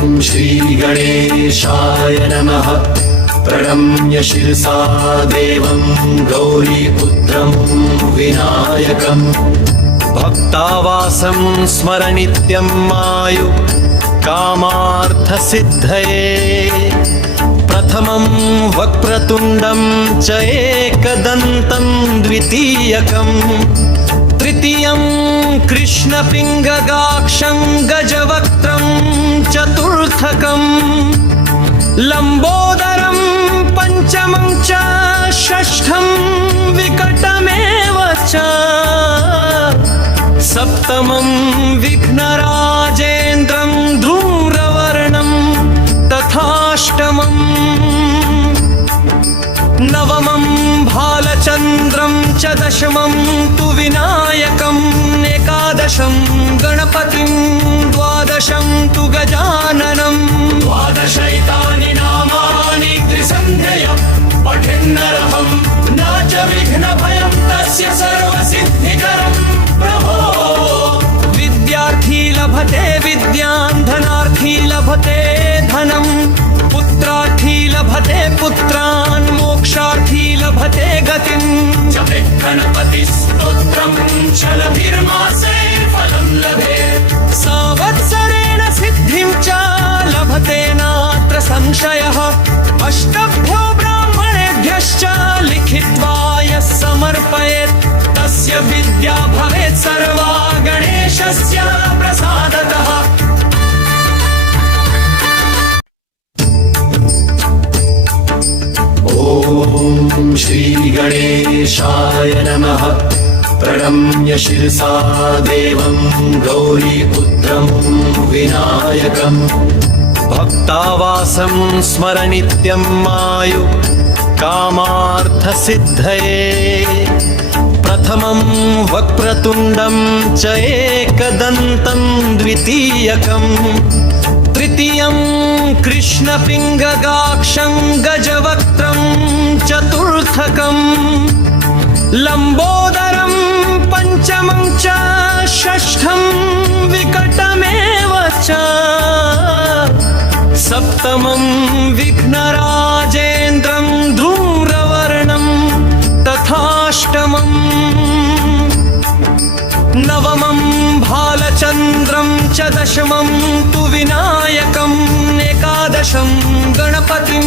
श्रीगणेशाय नमः। प्रणम्य शिरसा देवं गौरीपुत्रं विनायकम्। भक्तावासं स्मर नित्यं मायु कामार्थसिद्धये। प्रथमं वक्रतुण्डं च एकदन्तं द्वितीयकम्। तृतीयं कृष्णपिङ्गगाक्षं गजवक्त्रं चतुर्थकम्। लम्बोदरं पञ्चमं च षष्ठं विकटमेव च। सप्तमं विघ्नराजेन्द्रं धूम्रवर्णं तथाष्टमं। नवमं भालचन्द्रं च दशमं तु विनायकम्। एकादशं गणपतिं द्वादशं तु गजाननम्। द्वादशैतानि नामानि त्रिसन्ध्यया पठेन्नरहं न च विघ्नभयं तस्य सर्वसिद्धिकरं प्रभो। विद्यार्थी लभते विद्यां धनार्थी लभते धनं। पुत्रार्थी लभते पुत्रान् मोक्षार्थी लभते गतिं। जपे गणपतिस्तोत्रं छलभिर्मासे फलं लभेत्। संवत्सरेण सिद्धिं च लभते नात्र संशयः। अष्टभ्यो ब्राह्मणेभ्यश्च लिखित्वा यः समर्पयेत् तस्य विद्या भवेत् सर्वा गणेशस्य प्रसादतः। ॐ श्रीगणेशाय नमः। प्रणम्य शिरसा देवं गौरीपुत्रं विनायकम्। भक्तावासं स्मर नित्यं मायु कामार्थसिद्धये। प्रथमं वक्रतुण्डं च एकदन्तं द्वितीयकम्। तृतीयं कृष्णपिङ्गगाक्षं गजवक्त्रं चतुर्थकम्। लम्बोदरं पञ्चमं च षष्ठं विकटमेव च। सप्तमं विघ्नराजेन्द्रं धूम्रवर्णं तथाष्टमम्। नवमं भालचन्द्रं च दशमं तु विनायकम्। एकादशं गणपतिं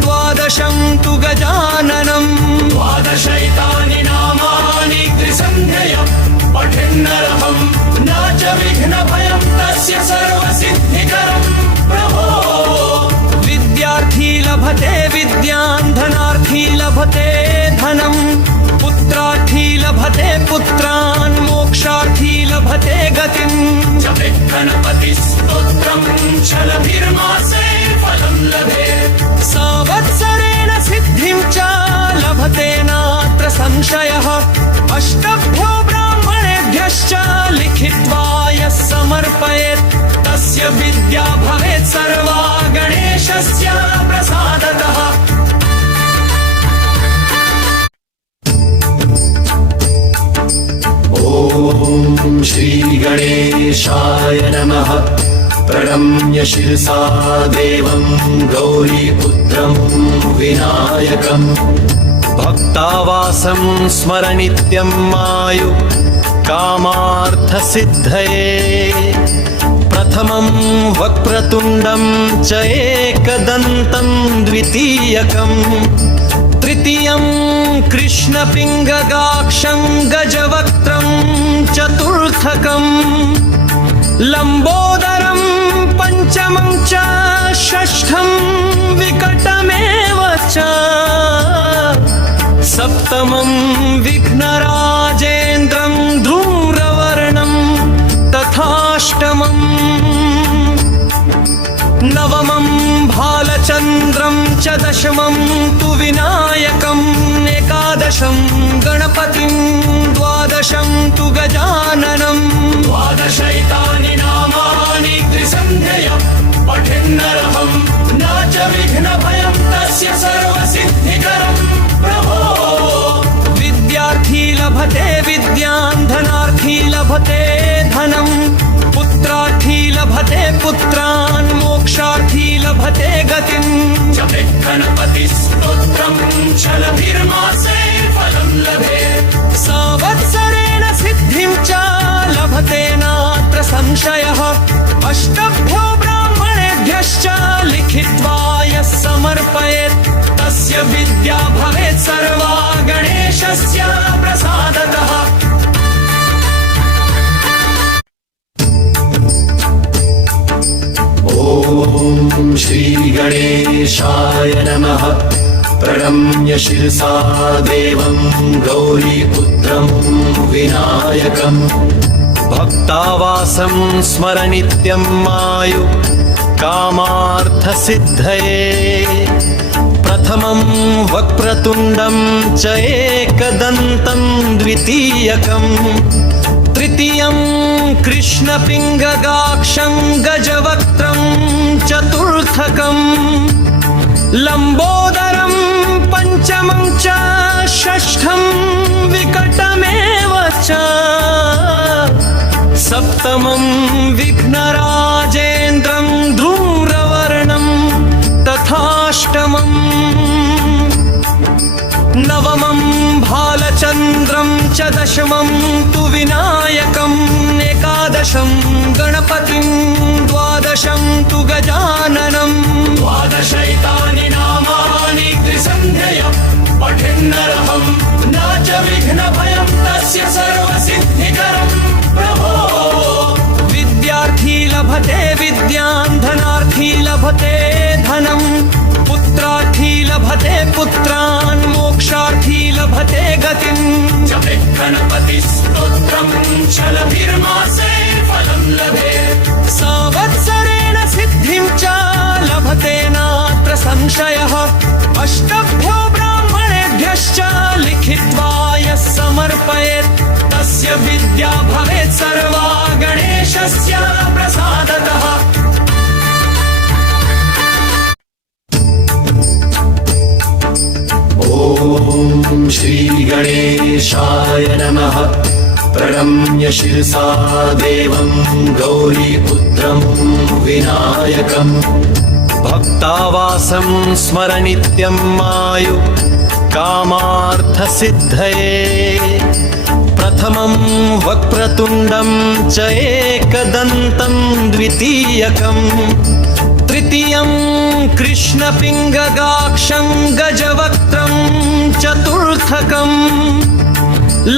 द्वादशं तु गजाननम्। द्वादशैतानि नामानि त्रिसन्ध्यया पठेन्नरहं न च विघ्नभयं तस्य सर्वसिद्धिकरं प्रभो। विद्यार्थी लभते विद्यां धनार्थी लभते धनं। पुत्रार्थी लभते पुत्रान् मोक्षार्थी लभते गतिं। जपे गणपतिस्तोत्रं छलभिर्मासे फलं लभेत्। संवत्सरेण सिद्धिं च लभते नात्र संशयः। अष्टभ्यो ब्राह्मणेभ्यश्च लिखित्वा यः समर्पयेत् तस्य विद्या भवेत् सर्वा गणेशस्य प्रसादतः। ॐ श्रीगणेशाय नमः। प्रणम्य शिरसा देवं गौरीपुत्रं विनायकम्। भक्तावासं स्मर नित्यं मायु कामार्थसिद्धये। प्रथमं वक्रतुण्डं च एकदन्तं द्वितीयकम्। तृतीयं कृष्णपिङ्गगाक्षं गजवक्त्रं चतुर्थकम्। लम्बोदरं पञ्चमं च षष्ठं विकटमेव च। सप्तमं विघ्नराजेन्द्रं धूम्रवर्णं तथाष्टमम्। नवमं भालचन्द्रं च दशमं तु विनायकम्। एकादशं गणपतिं द्वादशं तु गजाननम्। द्वादशैतानि नामानि त्रिसन्ध्यया पठेन्नरहं न च विघ्नभयं तस्य सर्वसिद्धिकरं प्रभो। विद्यार्थी लभते विद्यां धनार्थी लभते धनं। पुत्रार्थी लभते पुत्रान् मोक्षार्थी लभते गतिम् जपेत् गणपतिस्तोत्रम् छलभिर्मासे फलं लभेत् संवत्सरेण सिद्धिं च लभते नात्र संशयः अष्टभ्यो ब्राह्मणेभ्यश्च लिखित्वा यः समर्पयेत् तस्य विद्या भवेत् सर्वा गणेशस्य प्रसादतः ॐ श्री गणेशाय नमः प्रणम्य शिरसा देवं गौरीपुत्रं विनायकम् भक्तावासं स्मर नित्यं मायु कामार्थसिद्धये प्रथमं वक्रतुण्डं च एकदन्तं द्वितीयकम् तृतीयं कृष्णपिङ्गगाक्षं गजवक्त्रं चतुर्थकं लम्बोदरं पञ्चमं च षष्ठं विकटमेव च सप्तमं विघ्नराजेन्द्रं धूम्रवर्णं तथाष्टमम् नवमं भालचन्द्रं च दशमं तु विनायकम् एकादशं गणपतिं द्वादशं तु गजाननम् द्वादशैतानि नामानि त्रिसन्ध्यया पठेन्नरहं न च विघ्नभयं तस्य सर्वसिद्धिकरं प्रभो विद्यार्थी लभते विद्यां धनार्थी लभते धनम् पुत्रार्थी लभते पुत्रान् मोक्षार्थी लभते गतिम् जपेत् गणपतिस्तोत्रम् छलभिर्मासे फलं लभेत् संवत्सरेण सिद्धिं च लभते नात्र संशयः अष्टभ्यो ब्राह्मणेभ्यश्च लिखित्वा यः समर्पयेत् तस्य विद्या भवेत् सर्वा गणेशस्य प्रसादतः ॐ श्री गणेशाय नमः प्रणम्य शिरसा देवं गौरीपुत्रं विनायकम् भक्तावासं स्मर नित्यं मायु कामार्थसिद्धये प्रथमं वक्रतुण्डं च एकदन्तं द्वितीयकम् तृतीयं कृष्णपिङ्गगाक्षं गजवक्त्रं चतुर्थकं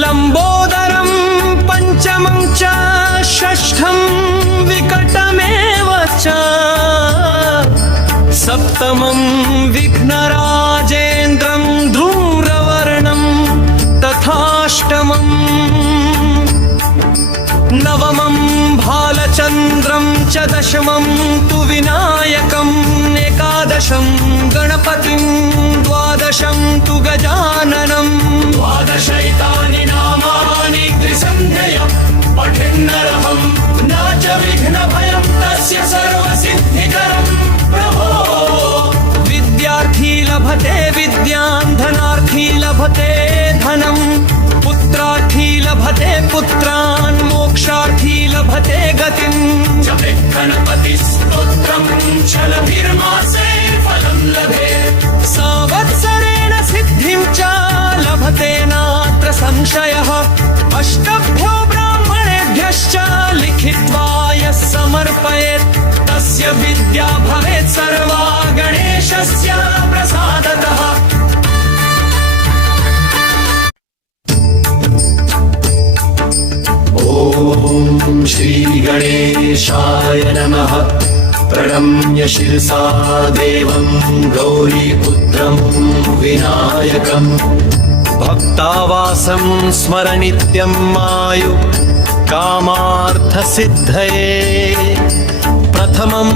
लम्बोदरं पञ्चमं च षष्ठं विकटमेव च सप्तमं विघ्नराजेन्द्रं धूम्रवर्णं तथाष्टमम् नवमं भालचन्द्रं च दशमं तु विनायकम् एकादशं गणपतिं द्वादशं तु गजाननम् द्वादशैतानि नामानि त्रिसन्ध्यया पठेन्नरहं न च विघ्नभयं तस्य सर्वसिद्धिकरं प्रभो विद्यार्थी लभते विद्यां धनार्थी लभते धनम् पुत्रार्थी लभते पुत्रान् मोक्षार्थी लभते गतिम् जपेत् गणपतिस्तोत्रम् छलभिर्मासे फलं लभेत् संवत्सरेण सिद्धिं च लभते नात्र संशयः अष्टभ्यो ब्राह्मणेभ्यश्च लिखित्वा यः समर्पयेत् तस्य विद्या भवेत् सर्वा गणेशस्य प्रसादतः ॐ श्री गणेशाय नमः प्रणम्य शिरसा देवं गौरीपुत्रं विनायकम् भक्तावासं स्मर नित्यं मायु कामार्थसिद्धये प्रथमं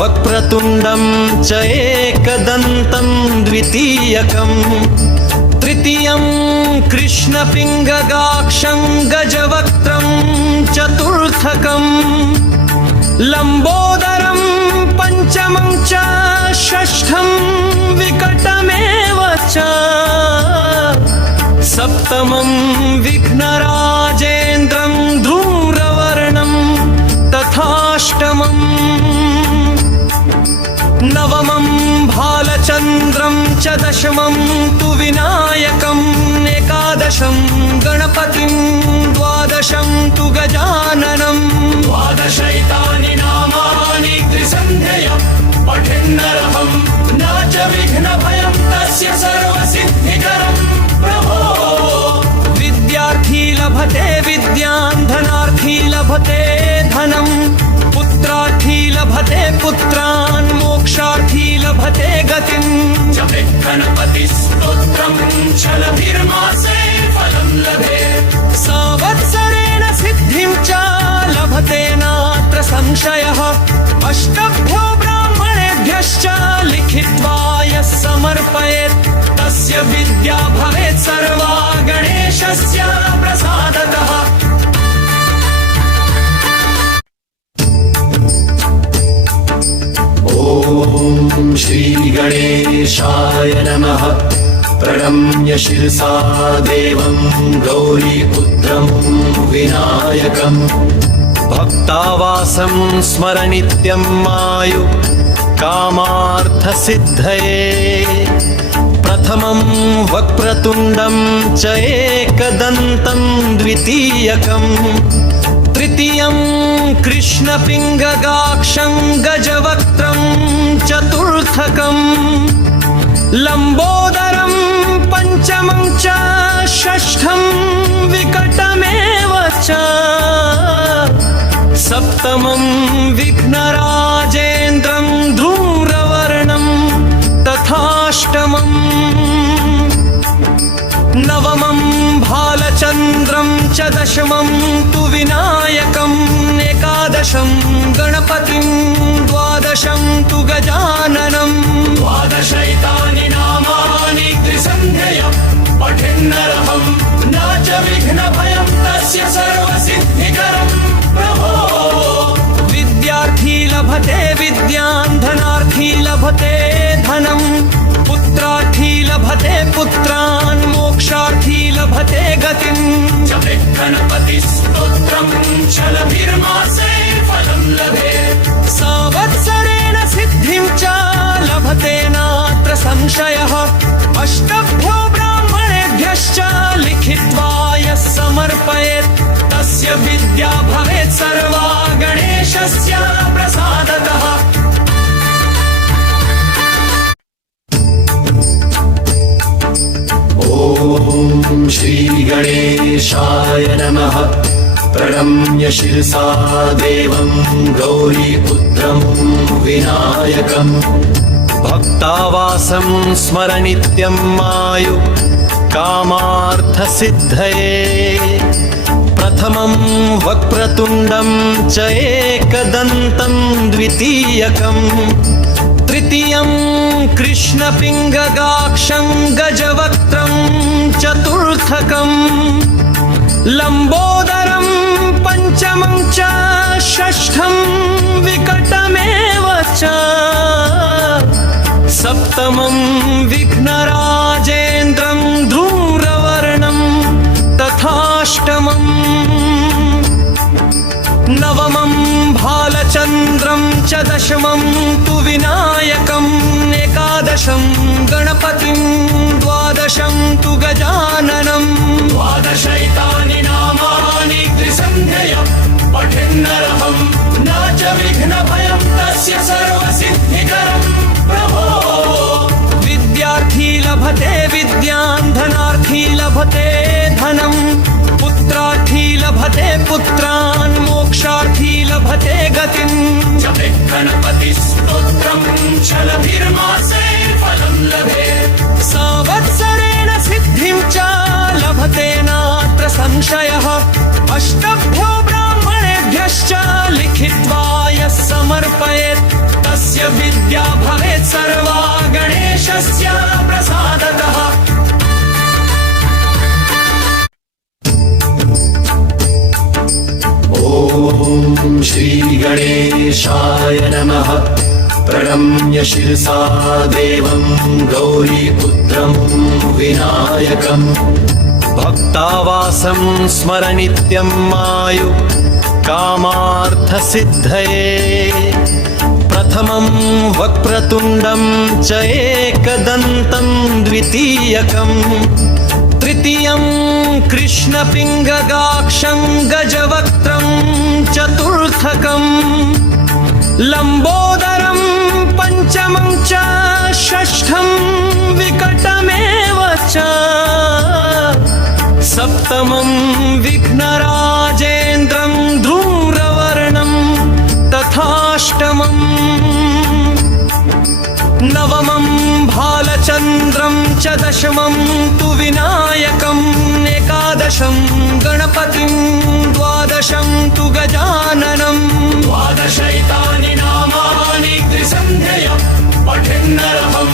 वक्रतुण्डं च एकदन्तं द्वितीयकम् तृतीयं कृष्णपिङ्गगाक्षं गजवक्त्रं चतुर्थकं लम्बोदरं पञ्चमं च षष्ठं विकटमेव च सप्तमं विघ्नराजेन्द्रं धूम्रवर्णं तथाष्टमम् दशमं तु विनायकम् एकादशं गणपतिं द्वादशं तु गजाननं द्वादशैतानि नामानि त्रिसन्ध्यया पठेन्नरहं न च विघ्नभयं तस्य सर्वसिद्धिकरं प्रभो विद्यार्थी लभते विद्यां धनार्थी लभते धनं पुत्रार्थी लभते पुत्रान् मोक्षार्थी लभते गतिं जपे गणपतिस्तोत्रं छलभिर्मासे फलं लभेत् संवत्सरेण सिद्धिं च लभते नात्र संशयः अष्टभ्यो ब्राह्मणेभ्यश्च लिखित्वा यः समर्पयेत् तस्य विद्या भवेत् सर्वा गणेशस्य प्रसादतः ॐ श्री गणेशाय नमः प्रणम्य शिरसा देवं गौरीपुत्रं विनायकम् भक्तावासं स्मर नित्यं मायु कामार्थसिद्धये प्रथमं वक्रतुण्डं च एकदन्तं द्वितीयकं तृतीयं कृष्णपिङ्गगाक्षं गजवक्त्रं चतुर्थकं लम्बोदरं पञ्चमं च षष्ठं विकटमेव च सप्तमं विघ्नराजेन्द्रं धूम्रवर्णं तथाष्टमं नवमं भालचन्द्रं च दशमं तु विनायकम् एकादशं गणपतिं द्वादशं तु गजाननं द्वादशैतानि नामानि त्रिसन्ध्यया पठेन्नरहं न च विघ्नभयं तस्य सर्वसिद्धिकरं प्रभो विद्यार्थी लभते विद्यां धनार्थी लभते धनं पुत्रार्थी लभते पुत्रान् मोक्षार्थी लभते गतिं जपे गणपतिस्तोत्रं छलभिर्मासे फलं लभेत् संवत्सरेण सिद्धिं च लभते नात्र संशयः अष्टभ्यो ब्राह्मणेभ्यश्च लिखित्वा यः समर्पयेत् तस्य विद्या भवेत् सर्वा गणेशस्य प्रसादतः ॐ श्री गणेशाय नमः प्रणम्य शिरसा देवं गौरीपुत्रं विनायकम् भक्तावासं स्मर नित्यं मायु कामार्थसिद्धये प्रथमं वक्रतुण्डं च एकदन्तं द्वितीयकं तृतीयं कृष्णपिङ्गगाक्षं गजवक्त्रं चतुर्थकं लम्बोदरं पञ्चमं च षष्ठं विकटमेव च सप्तमं विघ्नराजेन्द्रं धूम्रवर्णं तथाष्टमं नवमं भालचन्द्रं च दशमं तु विनायकम् एकादशं गणपतिं द्वादशं तु गजाननं द्वादशैतानि नामानि त्रिसन्ध्यया पठेन्नरहं न च विघ्नभयं तस्य सर्वसिद्धिकरं प्रभो विद्यार्थी लभते विद्यां धनार्थी लभते धनं पुत्रार्थी लभते पुत्रान् मोक्षार्थी लभते गतिं जपे गणपतिस्तोत्रं छलभिर्मासे फलं लभेत् संवत्सरेण सिद्धिं च लभते नात्र संशयः अष्टभ्यो ब्राह्मणेभ्यश्च लिखित्वा यः समर्पयेत् तस्य विद्या भवेत् सर्वा गणेशस्य प्रसादतः ॐ श्री गणेशाय नमः प्रणम्य शिरसा देवं गौरीपुत्रं विनायकम् भक्तावासं स्मर नित्यं मायु कामार्थसिद्धये प्रथमं वक्रतुण्डं च एकदन्तं द्वितीयकं तृतीयं कृष्णपिङ्गगाक्षं गजवक्त्रं चतुर्थकं लम्बोदरं पञ्चमं च षष्ठं विकटमेव च सप्तमं विघ्नराजेन्द्रं धूम्रवर्णं तथाष्टमं नवमं भालचन्द्रं च दशमं तु विनायकम् एकादशं गणपतिं द्वादशं तु गजाननं द्वादशैतानि नामानि त्रिसन्ध्यया पठेन्नरहं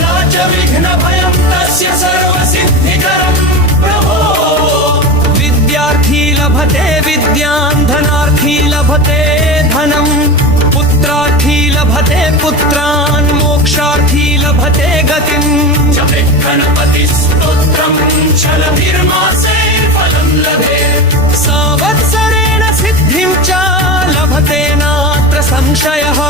न च विघ्नभयं तस्य सर्वसिद्धिकरं प्रभो विद्यार्थी लभते विद्यां धनार्थी लभते धनं पुत्रार्थी लभते पुत्रान् मोक्षार्थी लभते गतिं जपे गणपतिस्तोत्रं छलभिर्मासे फलं लभेत् संवत्सरेण सिद्धिं च लभते नात्र संशयः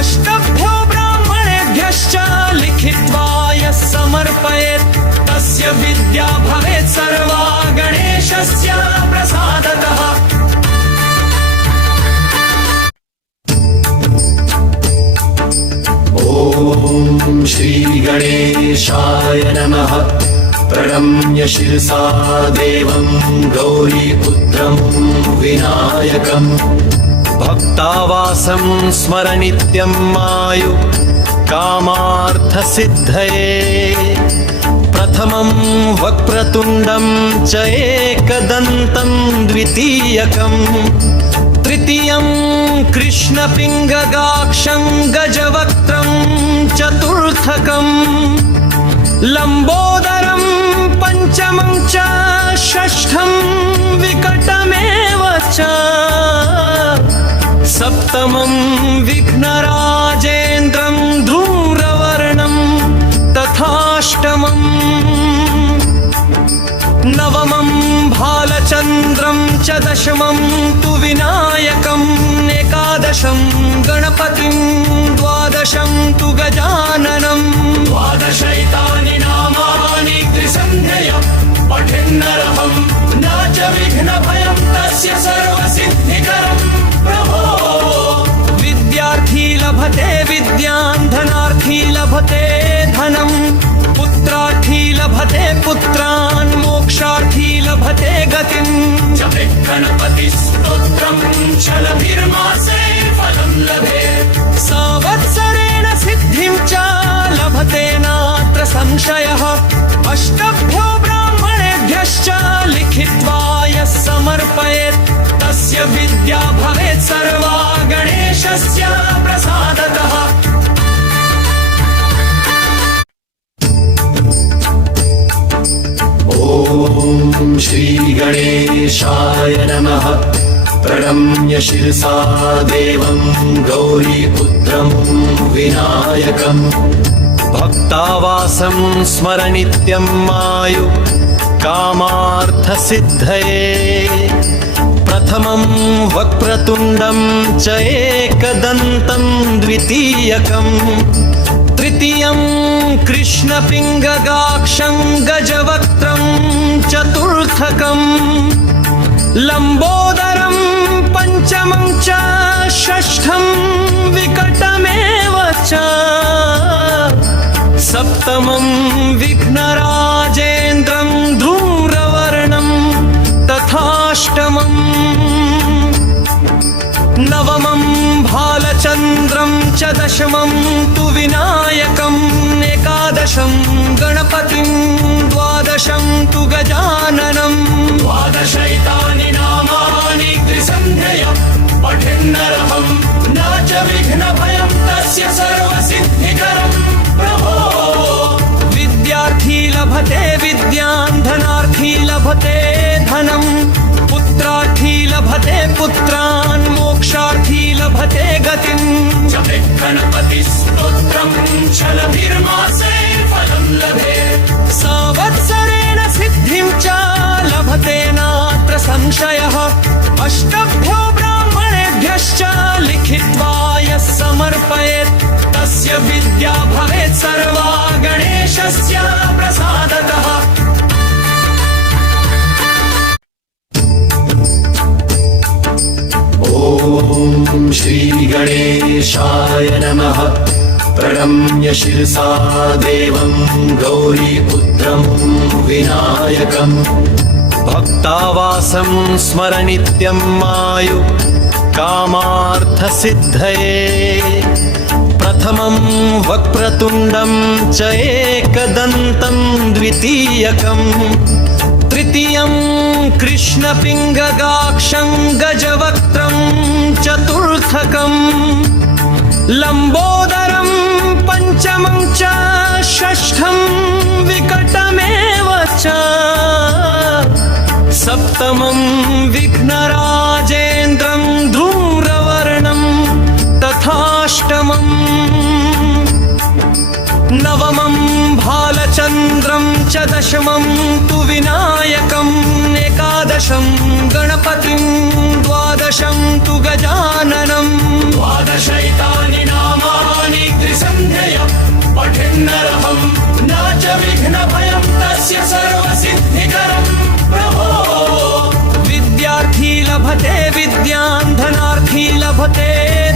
अष्टभ्यो ब्राह्मणेभ्यश्च लिखित्वा यः समर्पयेत् तस्य विद्या भवेत् सर्वा गणेशस्य प्रसादतः ॐ श्रीगणेशाय नमः प्रणम्य शिरसा देवं गौरीपुत्रं विनायकम् भक्तावासं स्मर नित्यं आयु कामार्थसिद्धये प्रथमं वक्रतुण्डं च एकदन्तं द्वितीयकं तृतीयं कृष्णपिङ्गगाक्षं गजवक्त्रं चतुर्थकं लम्बोदरं पञ्चमं च षष्ठं विकटमेव च सप्तमं विघ्नराजेन्द्रं धूम्रवर्णं तथाष्टमं नवमं भालचन्द्रं च दशमं तु विनायकम् एकादशं गणपतिं द्वादशं तु गजाननं द्वादशैतानि नामानि त्रिसन्ध्यया पठेन्नरहं न च विघ्नभयं तस्य सर्वसिद्धिकरं प्रभो विद्यार्थी लभते विद्यां धनार्थी लभते धनं पुत्रार्थी लभते पुत्रान् मोक्षार्थी लभते गतिं जपे गणपतिस्तोत्रं छलभिर्मासे फलं लभेत् संवत्सरेण सिद्धिं च लभते नात्र संशयः अष्टभ्यो ब्राह्मणेभ्यश्च लिखित्वा यः समर्पयेत् तस्य विद्या भवेत् सर्वा गणेशस्य प्रसादतः ॐ श्रीगणेशाय नमः प्रणम्य शिरसा देवं गौरीपुत्रं विनायकम् भक्तावासं स्मर नित्यं आयु कामार्थसिद्धये प्रथमं वक्रतुण्डं च एकदन्तं द्वितीयकं तृतीयं कृष्णपिङ्गगाक्षं गजवक्त्रं चतुर्थकं लम्बोदरं पञ्चमं च षष्ठं विकटमेव च सप्तमं विघ्नराजेन्द्रं धूम्रवर्णं तथाष्टमं नवमं भालचन्द्रं च दशमं तु विनायकम् एकादशं गणपतिं द्वादशं तु गजाननं द्वादशैतानि नामानि त्रिसन्ध्यया पठेन्नरहं न च विघ्नभयं तस्य सर्वसिद्धिकरं प्रभो विद्यार्थी लभते विद्यां धनार्थी लभते धनं पुत्रार्थी लभते पुत्रान् मोक्षार्थी लभते गतिं जपे गणपतिस्तोत्रं छलभिर्मासे फलं लभेत् संवत्सरेण सिद्धिं च लभते नात्र संशयः अष्टभ्यो ब्राह्मणेभ्यश्च लिखित्वा यः समर्पयेत् विद्या भवेत् सर्वा गणेशस्य प्रसादतः। ॐ श्री गणेशाय नमः। प्रणम्य शिरसा देवं गौरीपुत्रं विनायकम् भक्तावासं स्मर नित्यं आयु कामार्थसिद्धये। प्रथमं वक्रतुण्डं च एकदन्तं द्वितीयकम् तृतीयं कृष्णपिङ्गगाक्षं गजवक्त्रं चतुर्थकम् लम्बोदरं पञ्चमं च षष्ठं विकटमेव च सप्तमं विघ्नराजेन्द्रं धूम्रवर्णं तथाष्टमम् नवमं भालचन्द्रं च दशमं तु विनायकम् एकादशं गणपतिं द्वादशं तु गजाननं। द्वादशैतानि नामानि त्रिसन्ध्यय पठेन्नरहं न च विघ्नभयं तस्य सर्वसिद्धिकरं प्रभो। विद्यार्थी लभते विद्यां धनार्थी लभते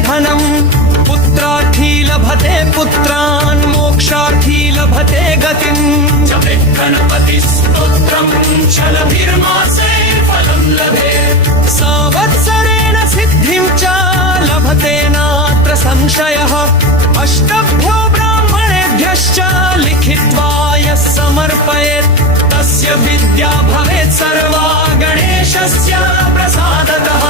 धनं पुत्रार्थी लभते पुत्रान् मोक्षार्थी लभते गतिं। जपेत् गणपतिस्तोत्रं शलभिर्मासे फलं लभेत् संवत्सरेण सिद्धिं च लभते नात्र संशयः। अष्टभ्यो ब्राह्मणेभ्यश्च लिखित्वा यः समर्पयेत् तस्य विद्या भवेत् सर्वा गणेशस्य प्रसादतः।